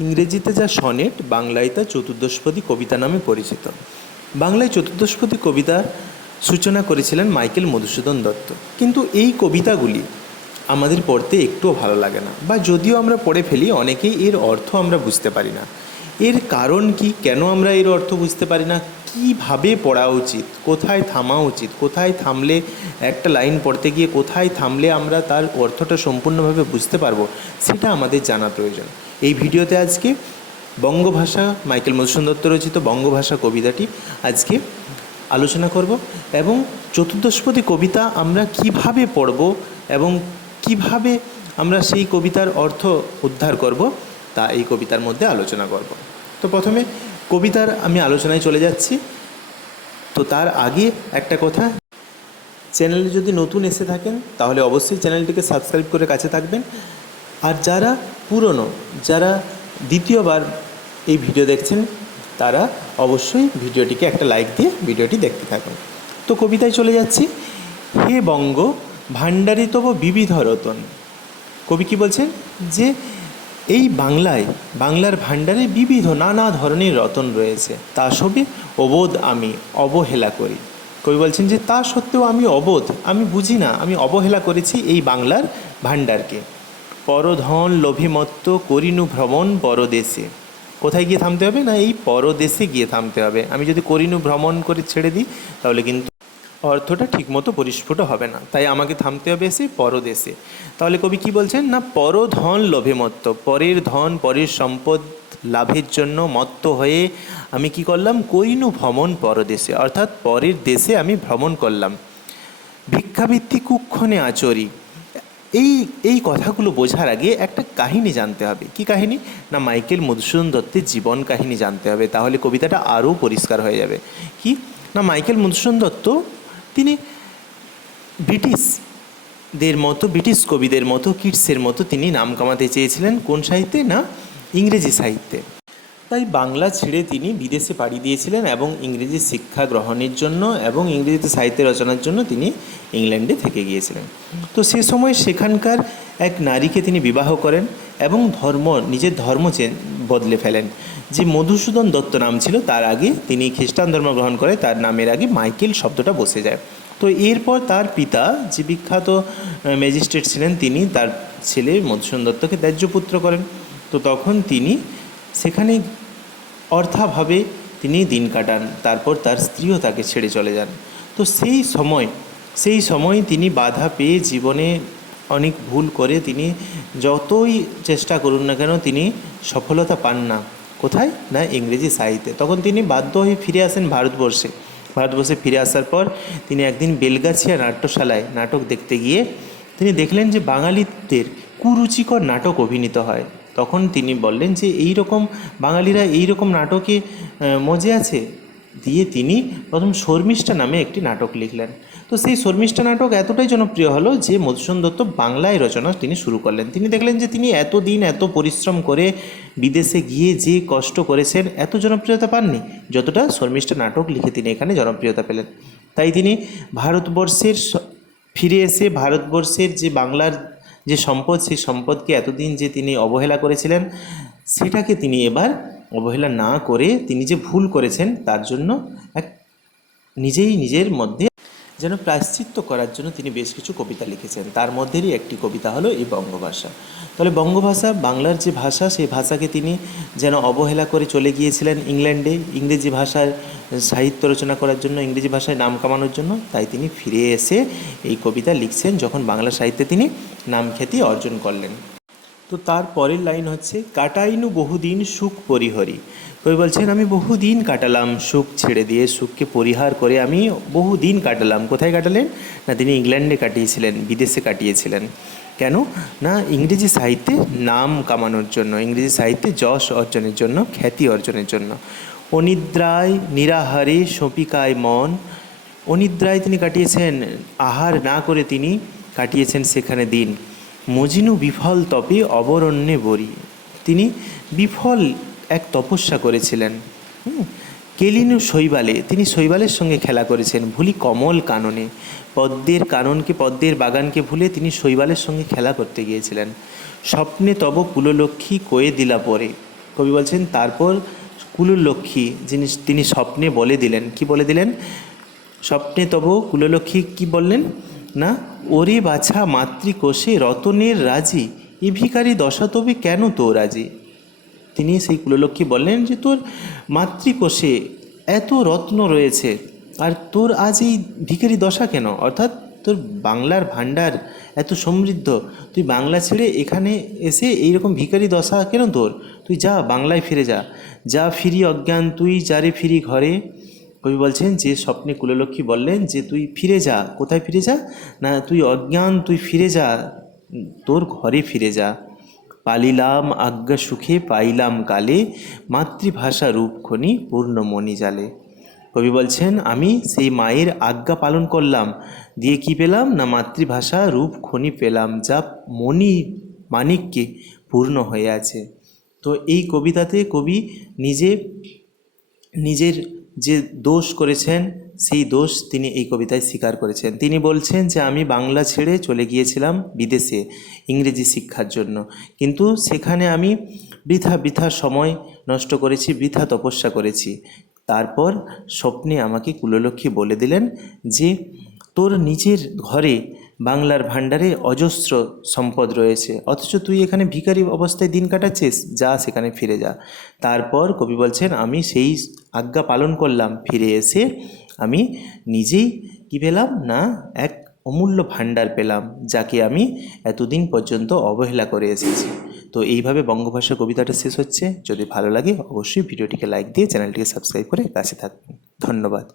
ইংরেজিতে যা সনেট, বাংলায় তা চতুর্দশপদী কবিতা নামে পরিচিত। বাংলায় চতুর্দশপদী কবিতার সূচনা করেছিলেন মাইকেল মধুসূদন দত্ত। কিন্তু এই কবিতাগুলি আমাদের পড়তে একটুও ভালো লাগে না, বা যদিও আমরা পড়ে ফেলি, অনেকেই এর অর্থ আমরা বুঝতে পারি না। এর কারণ কি? কেন আমরা এর অর্থ বুঝতে পারি না? কীভাবে পড়া উচিত? কোথায় থামা উচিত? কোথায় থামলে, একটা লাইন পড়তে গিয়ে কোথায় থামলে আমরা তার অর্থটা সম্পূর্ণভাবে বুঝতে পারব? সেটা আমাদের জানা প্রয়োজন। এই ভিডিওতে আজকে বঙ্গভাষা, মাইকেল মধুসূদন দত্ত রচিত বঙ্গভাষা কবিতাটি আজকে আলোচনা করব এবং চতুর্দশপদী কবিতা আমরা কীভাবে পড়ব এবং কীভাবে আমরা সেই কবিতার অর্থ উদ্ধার করব তা এই কবিতার মধ্যে আলোচনা করব। তো প্রথমে কবিতার আমি আলোচনায় চলে যাচ্ছি। তো তার আগে একটা কথা, চ্যানেলে যদি নতুন এসে থাকেন, তাহলে অবশ্যই চ্যানেলটিকে সাবস্ক্রাইব করে কাছে থাকবেন। আর যারা পুরনো, যারা দ্বিতীয়বার এই ভিডিও দেখছেন, তারা অবশ্যই ভিডিওটিকে একটা লাইক দিয়ে ভিডিওটি দেখতে থাকুন। তো কবিতায় চলে যাচ্ছি, হে বঙ্গ, ভাণ্ডারিতব বিবিধ রতন। কবি কি বলছেন? যে এই বাংলায় বাংলার ভাণ্ডারে বিবিধ নানা ধরনের রতন রয়েছে। তা সবে অবোধ আমি অবহেলা করি। কবি বলছেন যে, তা সত্ত্বেও আমি অবোধ, আমি বুঝি না, আমি অবহেলা করেছি এই বাংলার ভাণ্ডারকে। পরধন লোভিমত্ত করিনু ভ্রমণ পরদেশে। কোথায় গিয়ে থামতে হবে? না, এই পরদেশে গিয়ে থামতে হবে। আমি যদি করিনু ভ্রমণ করে ছেড়ে দিই, তাহলে কিন্তু অর্থটা ঠিকমতো পরিস্ফুট হবে না। তাই আমাকে থামতে হবে এসে পরদেশে তাহলে কবি কি বলছেন? না, পরধন লোভে মত্ত, পরের ধন, পরের সম্পদ লাভের জন্য মত্ত হয়ে আমি কি করলাম? করিনু ভ্রমণ পরদেশে অর্থাৎ পরের দেশে আমি ভ্রমণ করলাম। ভিক্ষাবৃত্তি কুক্ষণে আচরি। এই এই কথাগুলো বোঝার আগে একটা কাহিনী জানতে হবে। কি কাহিনী? না, মাইকেল মধুসূদন দত্তের জীবন কাহিনী জানতে হবে। তাহলে কবিতাটা আরও পরিষ্কার হয়ে যাবে। কি? না, মাইকেল মধুসূদন দত্ত তিনি ব্রিটিশদের মতো, ব্রিটিশ কবিদের মতো কিটসের মতো তিনি নাম কামাতে চেয়েছিলেন। কোন সাহিত্যে? না, ইংরেজি সাহিত্যে। তাই বাংলা ছেড়ে তিনি বিদেশে পাড়ি দিয়েছিলেন এবং ইংরেজি শিক্ষা গ্রহণের জন্য এবং ইংরেজিতে সাহিত্য রচনার জন্য তিনি ইংল্যান্ডে থেকে গিয়েছিলেন। তো সে সময় সেখানকার এক নারীকে তিনি বিবাহ করেন এবং ধর্ম, নিজের ধর্ম বদলে ফেলেন। যে মধুসূদন দত্ত নাম ছিল, তার আগে তিনি খ্রিস্টান ধর্ম গ্রহণ করে তার নামের আগে মাইকেল শব্দটা বসে যায়। তো এরপর তার পিতা যে বিখ্যাত ম্যাজিস্ট্রেট ছিলেন, তিনি তার ছেলে মধুসূদন দত্তকে ত্যায্যপুত্র করেন। তো তখন তিনি সেখানে অর্থাভাবে তিনি দিন কাটান, তারপর তার স্ত্রীও তাকে ছেড়ে চলে যান। তো সেই সময় সেই সময় তিনি বাধা পেয়ে জীবনে অনেক ভুল করে তিনি যতই চেষ্টা করুন না কেন তিনি সফলতা পান না। কোথায়? না, ইংরেজি সাহিত্যে। তখন তিনি বাধ্য হয়ে ফিরে আসেন ভারতবর্ষে। ভারতবর্ষে ফিরে আসার পর তিনি একদিন বেলগাছিয়া নাট্যশালায় নাটক দেখতে গিয়ে তিনি দেখলেন যে বাঙালিদের কুরুচিকর নাটক অভিনীত হয়। তখন তিনি বললেন যে এই রকম বাঙালিরা এই রকম নাটকে মজে আছে? দিয়ে তিনি প্রথম শর্মিষ্ঠা নামে একটি নাটক লিখলেন। তো সেই শর্মিষ্ঠা নাটক এতটাই জনপ্রিয় হলো যে মধুসূদন দত্ত বাংলায় রচনা তিনি শুরু করলেন। তিনি দেখলেন যে তিনি এতদিন এত পরিশ্রম করে বিদেশে গিয়ে যে কষ্ট করেছেন, এত জনপ্রিয়তা পাননি, যতটা শর্মিষ্ঠা নাটক লিখে তিনি এখানে জনপ্রিয়তা পেলেন। তাই তিনি ভারতবর্ষের ফিরে এসে ভারতবর্ষের যে বাংলার যে সম্পদ, সেই সম্পদকে এতদিন যে তিনি অবহেলা করেছিলেন, সেটাকে তিনি এবার অবহেলা না করে তিনি যে ভুল করেছেন তার জন্য এক নিজেই নিজের মধ্যে যেন প্রায়শ্চিত্ত করার জন্য তিনি বেশ কিছু কবিতা লিখেছেন। তার মধ্যেরই একটি কবিতা হলো এই বঙ্গভাষা। তাহলে বঙ্গভাষা, বাংলার যে ভাষা, সেই ভাষাকে তিনি যেন অবহেলা করে চলে গিয়েছিলেন ইংল্যান্ডে, ইংরেজি ভাষার সাহিত্য রচনা করার জন্য, ইংরেজি ভাষায় নাম কামানোর জন্য, তাই তিনি ফিরে এসে এই কবিতা লিখছেন যখন বাংলা সাহিত্যে তিনি নাম খ্যাতি অর্জন করলেন। তো তার পরের লাইন হচ্ছে, কাটাইনু বহুদিন সুখ পরিহরি। কবি বলছেন, আমি বহুদিন কাটালাম সুখ ছেড়ে দিয়ে, সুখকে পরিহার করে আমি বহুদিন কাটালাম। কোথায় কাটালেন? না, তিনি ইংল্যান্ডে কাটিয়েছিলেন, বিদেশে কাটিয়েছিলেন। কেন? না, ইংরেজি সাহিত্যে নাম কামানোর জন্য, ইংরেজি সাহিত্যে যশ অর্জনের জন্য, খ্যাতি অর্জনের জন্য। অনিদ্রায় নিরাহারে সপিকায় মন। অনিদ্রায় তিনি কাটিয়েছেন, আহার না করে তিনি কাটিয়েছেন সেখানে দিন। মজিনু বিফল তপে অবরণ্যে বরি। তিনি বিফল এক তপস্যা করেছিলেন। কেলিনু শৈবালে, তিনি শৈবালের সঙ্গে খেলা করেছেন। ভুলি কমল কাননে। পদ্মের কাননকে, পদ্মের বাগানকে ভুলে তিনি শৈবালের সঙ্গে খেলা করতে গিয়েছিলেন। স্বপ্নে তব কুললক্ষ্মী কয়ে দিলা পরে। কবি বলছেন, তারপর কুললক্ষ্মী যিনি, তিনি স্বপ্নে বলে দিলেন। কি বলে দিলেন? স্বপ্নে তব কুললক্ষ্মী কি বললেন? না? ওরে বাছা, মাতৃকোষে রতনের রাজি। এ ভিখারি দশা তবে কেন তো রাজি? তিনি সেই কুললক্ষ্মী বললেন যে, তোর মাতৃকোষে এত রত্ন রয়েছে, আর তোর আজ এই ভিখারি দশা কেন? অর্থাৎ তোর বাংলার ভাণ্ডার এত সমৃদ্ধ, তুই বাংলা ছেড়ে এখানে এসে এইরকম ভিখারি দশা কেন তোর? তুই যা, বাংলায় ফিরে যা। যা ফিরি অজ্ঞান, তুই যারে ফিরি ঘরে। কবি বলছেন যে স্বপ্নে কুললক্ষ্মী বললেন যে তুই ফিরে যা, কোথায় ফিরে যা? না, তুই অজ্ঞান, তুই ফিরে যা, তোর ঘরে ফিরে যা। পালিলাম আজ্ঞা সুখে, পাইলাম কালে, মাতৃভাষা রূপক্ষণি পূর্ণমণি জালে। কবি বলছেন, আমি সেই মায়ের আজ্ঞা পালন করলাম, দিয়ে কি পেলাম? না, মাতৃভাষা রূপ খনি পেলাম, যা মণি মানিককে পূর্ণ হয়ে আছে। তো এই কবিতাতে কবি নিজে, নিজের যে দোষ করেছেন, সেই দোষ তিনি এই কবিতায় স্বীকার করেছেন। তিনি বলছেন যে, আমি বাংলা ছেড়ে চলে গিয়েছিলাম বিদেশে ইংরেজি শিক্ষার জন্য। কিন্তু সেখানে আমি বৃথা বৃথা সময় নষ্ট করেছি, বৃথা তপস্যা করেছি। তারপর স্বপ্নে আমাকে কুললক্ষ্মী বলে দিলেন যে, তোর নিজের ঘরে বাংলার ভাণ্ডারে অজস্র সম্পদ রয়েছে। অথচ তুই এখানে ভিখারি অবস্থায় দিন কাটাচ্ছিস? যা, সেখানে ফিরে যা। তারপর কবি বলছেন, আমি সেই আজ্ঞা পালন করলাম। ফিরে এসে আমি নিজেই কী পেলাম? না, এক অমূল্য ভাণ্ডার পেলাম, যাকে আমি এতদিন পর্যন্ত অবহেলা করে এসেছি। তো এইভাবে বঙ্গভাষা কবিতাটা শেষ হচ্ছে। যদি ভালো লাগে, অবশ্যই ভিডিওটিকে লাইক দিয়ে চ্যানেলটিকে সাবস্ক্রাইব করে কাছে থাকবেন ধন্যবাদ।